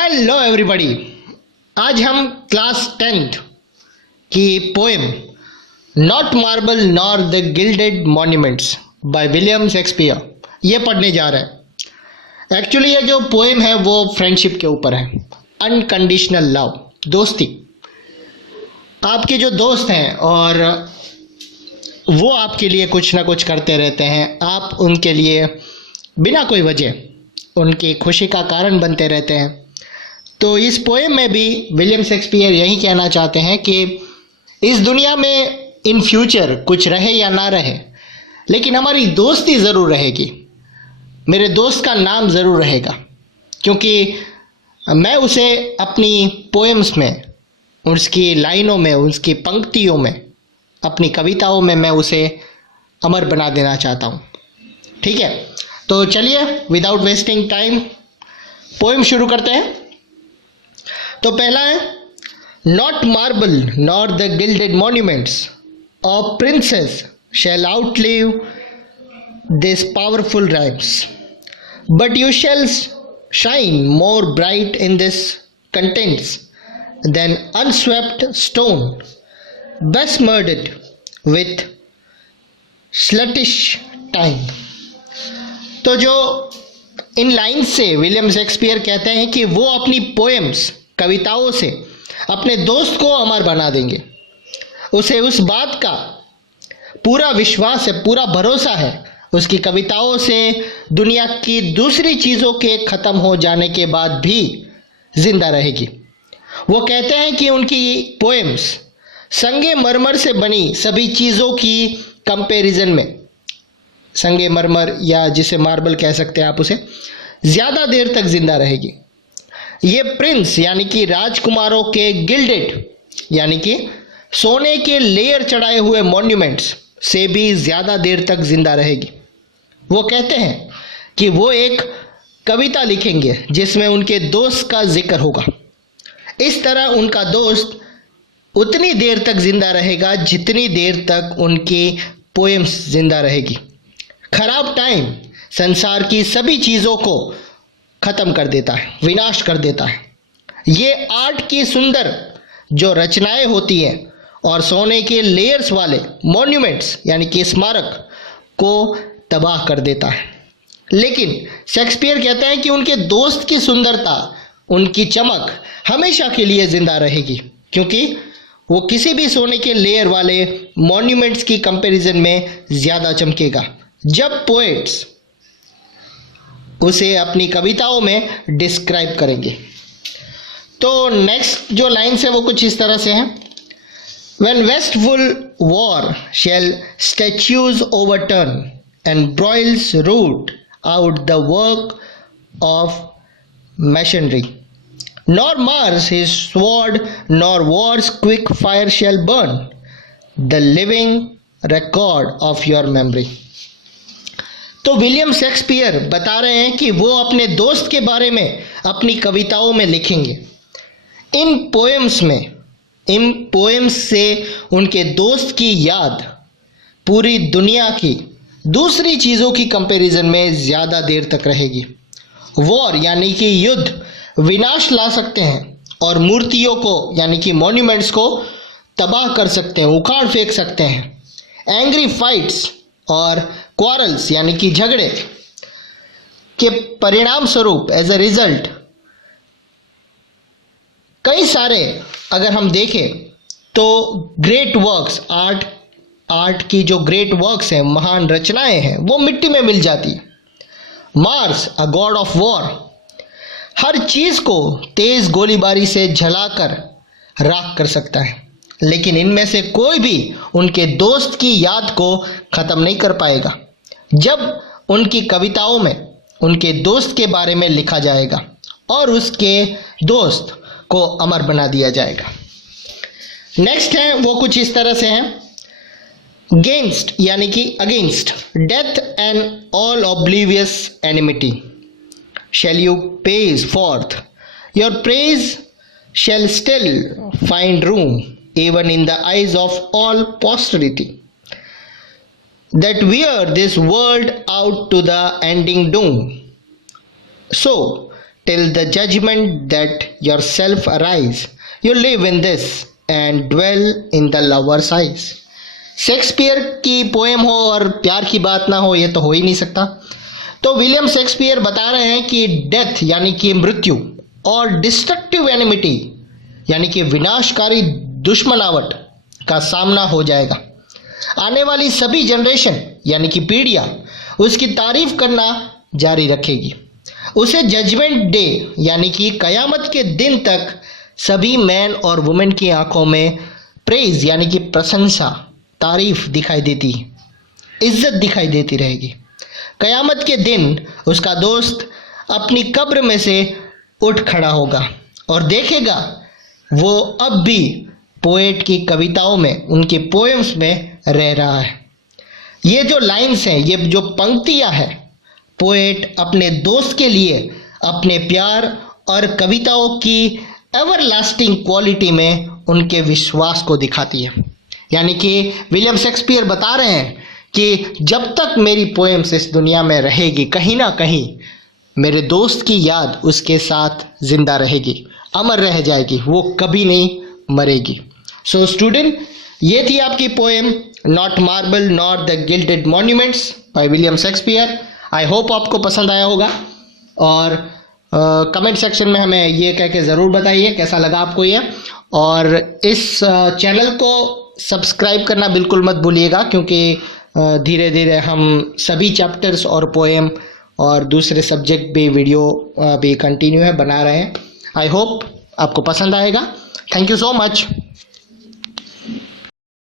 Hello everybody. आज हम class 10th की poem not marble nor the gilded monuments by William Shakespeare ये पढ़ने जा रहे हैं। एक्चुअली ये जो पोएम है वो फ्रेंडशिप के ऊपर है। अनकंडीशनल लव, दोस्ती। आपके जो दोस्त हैं और वो आपके लिए कुछ ना कुछ करते रहते हैं, आप उनके लिए बिना कोई वजह उनकी खुशी का कारण बनते रहते हैं। तो इस पोएम में भी विलियम शेक्सपियर यही कहना चाहते हैं कि इस दुनिया में इन फ्यूचर कुछ रहे या ना रहे, लेकिन हमारी दोस्ती ज़रूर रहेगी। मेरे दोस्त का नाम ज़रूर रहेगा, क्योंकि मैं उसे अपनी पोएम्स में, उसकी लाइनों में, उसकी पंक्तियों में, अपनी कविताओं में मैं उसे अमर बना देना चाहता हूँ। ठीक है, तो चलिए विदाउट वेस्टिंग टाइम पोएम शुरू करते हैं। तो पहला है, not marble nor the gilded monuments of princes shall outlive this powerful rhymes, but you shall shine more bright in this contents than unswept stone besmirched with sluttish time। तो जो इन line से विलियम शेक्सपियर कहते हैं कि वो अपनी poems, कविताओं से अपने दोस्त को अमर बना देंगे। उसे उस बात का पूरा विश्वास है, पूरा भरोसा है, उसकी कविताओं से दुनिया की दूसरी चीज़ों के ख़त्म हो जाने के बाद भी जिंदा रहेगी। वो कहते हैं कि उनकी पोएम्स संगे मरमर से बनी सभी चीज़ों की कंपैरिजन में, संगे मरमर या जिसे मार्बल कह सकते हैं आप, उसे ज़्यादा देर तक जिंदा रहेगी। ये प्रिंस यानी कि राजकुमारों के गिल्डेड यानी कि सोने के लेयर चढ़ाए हुए मॉन्यूमेंट्स से भी ज़्यादा देर तक जिंदा रहेगी। वो कहते हैं कि वो एक कविता लिखेंगे जिसमें उनके दोस्त का जिक्र होगा। इस तरह उनका दोस्त उतनी देर तक जिंदा रहेगा जितनी देर तक उनकी पोएम्स जिंदा रहेगी। खराब टाइम संसार की सभी चीज़ों को ख़त्म कर देता है, विनाश कर देता है। ये आर्ट की सुंदर जो रचनाएं होती हैं और सोने के लेयर्स वाले मॉन्यूमेंट्स यानी कि स्मारक को तबाह कर देता है। लेकिन शेक्सपियर कहते हैं कि उनके दोस्त की सुंदरता, उनकी चमक हमेशा के लिए जिंदा रहेगी, क्योंकि वो किसी भी सोने के लेयर वाले मॉन्यूमेंट्स की कंपैरिजन में ज़्यादा चमकेगा जब पोएट्स उसे अपनी कविताओं में डिस्क्राइब करेंगे। तो नेक्स्ट जो लाइन्स है वो कुछ इस तरह से हैं। When wasteful war shall statues overturn and broils root out the work of masonry, nor Mars his sword, nor war's quick fire shall burn the living record of your memory। तो William Shakespeare बता रहे हैं कि वो अपने दोस्त के बारे में अपनी कविताओं में लिखेंगे। इन पोएम्स से उनके दोस्त की याद पूरी दुनिया की दूसरी चीज़ों की कंपैरिजन में ज़्यादा देर तक रहेगी। वॉर यानी कि युद्ध विनाश ला सकते हैं और मूर्तियों को यानी कि मॉन्यूमेंट्स को तबाह कर सकते हैं, उखाड़ फेंक सकते हैं। एंग्री फाइट्स और क्वारल्स यानी कि झगड़े के परिणाम स्वरूप, एज अ रिजल्ट, कई सारे अगर हम देखें तो ग्रेट वर्क्स, आर्ट की जो ग्रेट वर्क्स हैं, महान रचनाएं हैं, वो मिट्टी में मिल जाती। Mars a god of war हर चीज़ को तेज गोलीबारी से जलाकर राख कर सकता है, लेकिन इनमें से कोई भी उनके दोस्त की याद को ख़त्म नहीं कर पाएगा जब उनकी कविताओं में उनके दोस्त के बारे में लिखा जाएगा और उसके दोस्त को अमर बना दिया जाएगा। नेक्स्ट है वो कुछ इस तरह से हैं। गेंस्ट यानी कि against death and all oblivious enmity shall you praise forth, your praise shall still find room even in the eyes of all posterity that wear this world out to the ending doom. So till the judgment that yourself arise. You live in this and dwell in the lover's eyes. Shakespeare की poem हो और प्यार की बात ना हो, ये तो हो ही नहीं सकता। तो विलियम शेक्सपियर बता रहे हैं कि डेथ यानी कि मृत्यु और डिस्ट्रक्टिव एनिमिटी यानी कि विनाशकारी दुश्मनावट का सामना हो जाएगा। आने वाली सभी जनरेशन यानी कि पीढ़ियां उसकी तारीफ करना जारी रखेगी। उसे जजमेंट डे यानी कि कयामत के दिन तक सभी मैन और वुमेन की आंखों में प्रेज यानी कि प्रशंसा, तारीफ दिखाई देती, इज्जत दिखाई देती रहेगी। कयामत के दिन उसका दोस्त अपनी कब्र में से उठ खड़ा होगा और देखेगा वो अब भी पोएट की कविताओं में, उनके पोएम्स में रह रहा है। ये जो लाइन्स हैं, ये जो पंक्तियां हैं, पोएट अपने दोस्त के लिए अपने प्यार और कविताओं की एवरलास्टिंग क्वालिटी में उनके विश्वास को दिखाती है। यानी कि विलियम शेक्सपियर बता रहे हैं कि जब तक मेरी पोएम्स इस दुनिया में रहेगी, कहीं ना कहीं मेरे दोस्त की याद उसके साथ जिंदा रहेगी, अमर रह जाएगी, वो कभी नहीं मरेगी। सो स्टूडेंट, ये थी आपकी poem not marble not the gilded monuments by William Shakespeare. I hope आपको पसंद आया होगा और कमेंट सेक्शन में हमें ये कह के ज़रूर बताइए कैसा लगा आपको ये। और इस चैनल को सब्सक्राइब करना बिल्कुल मत भूलिएगा, क्योंकि धीरे धीरे हम सभी चैप्टर्स और पोएम और दूसरे सब्जेक्ट भी वीडियो भी कंटिन्यू है बना रहे हैं। आई होप आपको पसंद आएगा। Thank you so much.